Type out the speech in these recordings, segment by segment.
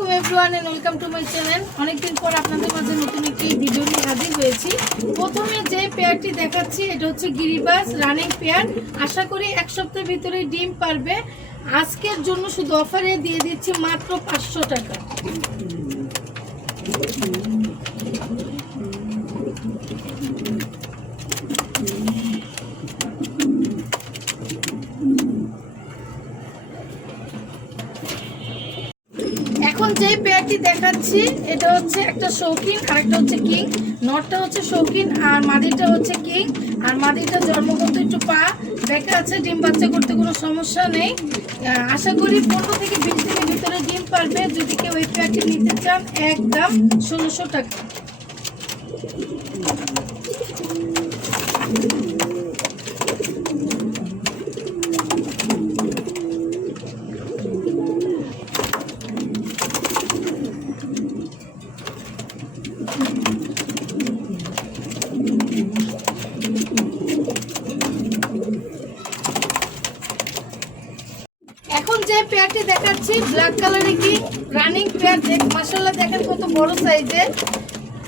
আলাইকুম everyone and welcome to my channel অনেকদিন পর আপনাদের মাঝে নতুন একটি ভিডিও নিয়ে হাজির হয়েছি। প্রথমে যে পেয়ারটি দেখাচ্ছি, এটা হচ্ছে গিরিবাস রানিং পেয়ার। আশা করি এক সপ্তাহের ভিতরে ডিম পারবে। আজকের জন্য শুধু অফারে দিয়ে দিচ্ছি মাত্র পাঁচশো টাকা। এখন যে পেয়ারটি দেখাচ্ছি, এটা হচ্ছে একটা শৌখিন আর একটা হচ্ছে কিং। নটটা হচ্ছে শৌখিন, আর মাদিটা হচ্ছে কিং। আর মাদিটা জন্মগত একটু পা দেখা আছে, ডিম বাচ্চা করতে কোনো সমস্যা নেই। আশা করি পনেরো থেকে বিশ দিনের ভিতরে ডিম পারবে। যদি কেউ এই পেয়ারটি নিতে চান, একদম ষোলোশো টাকা এখন যে পেয়ারটি দেখাচ্ছি ব্ল্যাক কালারে কি? রানিং পেয়ার দেখ মাসাল্লাহ দেখেন কত বড় সাইজের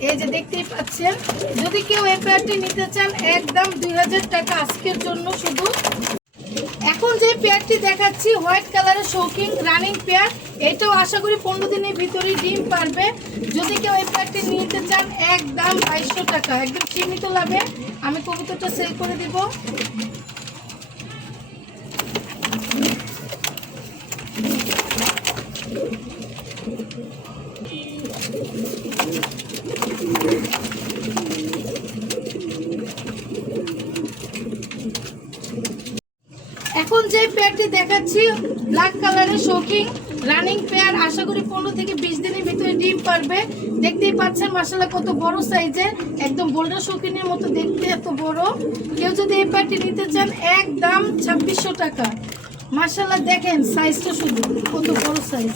এই যে দেখতেই পাচ্ছেন। যদি কেউ এই পেয়ারটি নিতে চান, একদম দুই হাজার টাকা আজকের জন্য শুধু। এখন যে পেয়ারটি দেখাচ্ছি, হোয়াইট কালারের শৌকিং রানিং পেয়ার। এটাও আশা করি পনেরো দিনের ভিতরেই ডিম পারবে। যদি কেউ এই পেয়ারটি নিতে চান, একদম বাইশশো টাকা। একদম সীমিত লাভে আমি কবুতরটা সেল করে দিব। এখন যে পেয়ারটি দেখাচ্ছি ব্ল্যাক কালারের শৌকিং রানিং পেয়ার আশা করি পনেরো থেকে বিশ দিনের ভিতরে ডিম পারবে। দেখতেই পাচ্ছেন মাসালা কত বড় সাইজের, একদম বোল্ডার শৌখিনের মতো দেখতে এত বড়। কেউ যদি এই পেয়ারটি নিতে চান, একদম ছাব্বিশশো টাকা। মাসাল্লাহ দেখেন সাইজটা শুধু, কত বড় সাইজ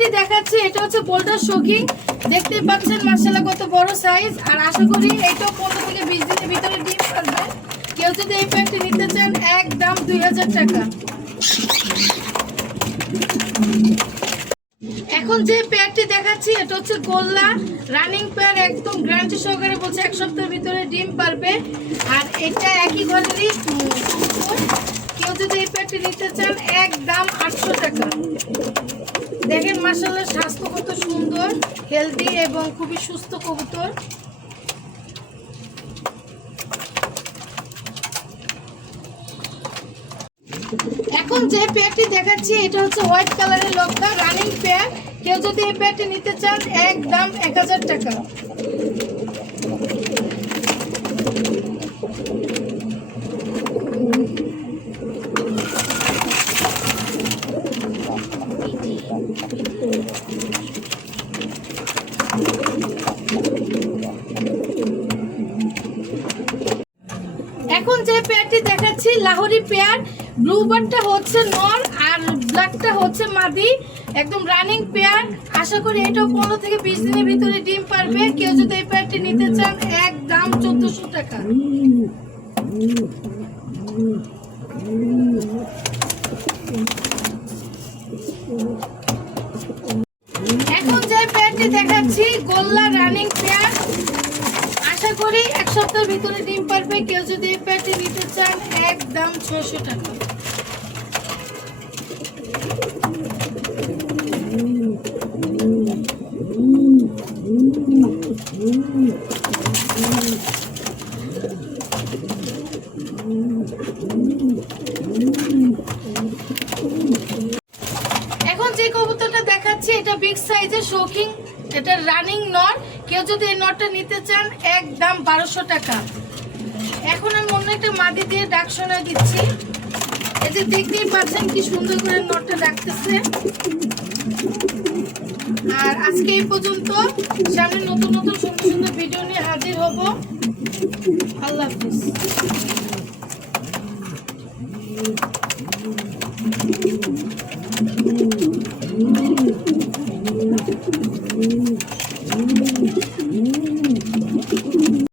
যে দেখাচ্ছি, এটা হচ্ছে বোল্ডার শোকিং দেখতেই পাচ্ছেন মার্শাল্লাহ কত বড় সাইজ আর আশা করি এইটাও পনেরো থেকে বিশ দিনের ভিতরে ডিম পারবে কেউ যদি এই পেয়ারটি নিতে চান, একদম দুই হাজার টাকা। এখন যে পেয়ারটি দেখাচ্ছি, এটা হচ্ছে গোল্লা রানিং পেয়ার একদম গ্যারান্টি সহকারে বলছে এক সপ্তাহের ভিতরে ডিম পারবে। আর এটা একই ঘরেরই কেউ যদি এই পেয়ারটি নিতে চান, একদম আটশো টাকা। দেখেন মাসাল্লাহ স্বাস্থ্য কত সুন্দর হেলদি এবং খুবই সুস্থ কবুতর। এখন যে পেয়ারটি দেখাচ্ছি, এটা হচ্ছে হোয়াইট কালারের লক্কা রানিং পেয়ার কেউ যদি এই পেয়ারটি নিতে চান এক দাম এক হাজার টাকা। এখন যে পেয়ারটি দেখাচ্ছি, লাহোরি পেয়ার ব্লু বারটা হচ্ছে নর আর ব্ল্যাকটা হচ্ছে মাদি। একদম রানিং পেয়ার। আশা করি এটাও পনেরো থেকে বিশ দিনের ভিতরে ডিম পারবে। কেউ যদি এই পেয়ারটি নিতে চান এক দাম চোদ্দশো টাকা। যে পেয়ারটি দেখাচ্ছি গোল্লা রানিং পেয়ার। আশা করি এক সপ্তাহের ভিতরে ডিম পারবে। কেউ যদি এই প্যাটি নিতে চান, একদম ছশো টাকা। এখন যে কবুতরটা দেখাচ্ছি, এটা বিগ সাইজের শৌখিন এটা রানিং নট কেউ যদি এই নটটা নিতে চান, একদম বারোশো টাকা। এখন আমি অন্য একটা মাদি দিয়ে ডাক শোনা দিচ্ছি। এই যে দেখতেই পাচ্ছেন কি সুন্দর করে নটটা ডাকতেছে। আর আজকে এই পর্যন্ত সামনে নতুন নতুন সুন্দর সুন্দর ভিডিও নিয়ে হাজির হব। আল্লাহ হাফিজ।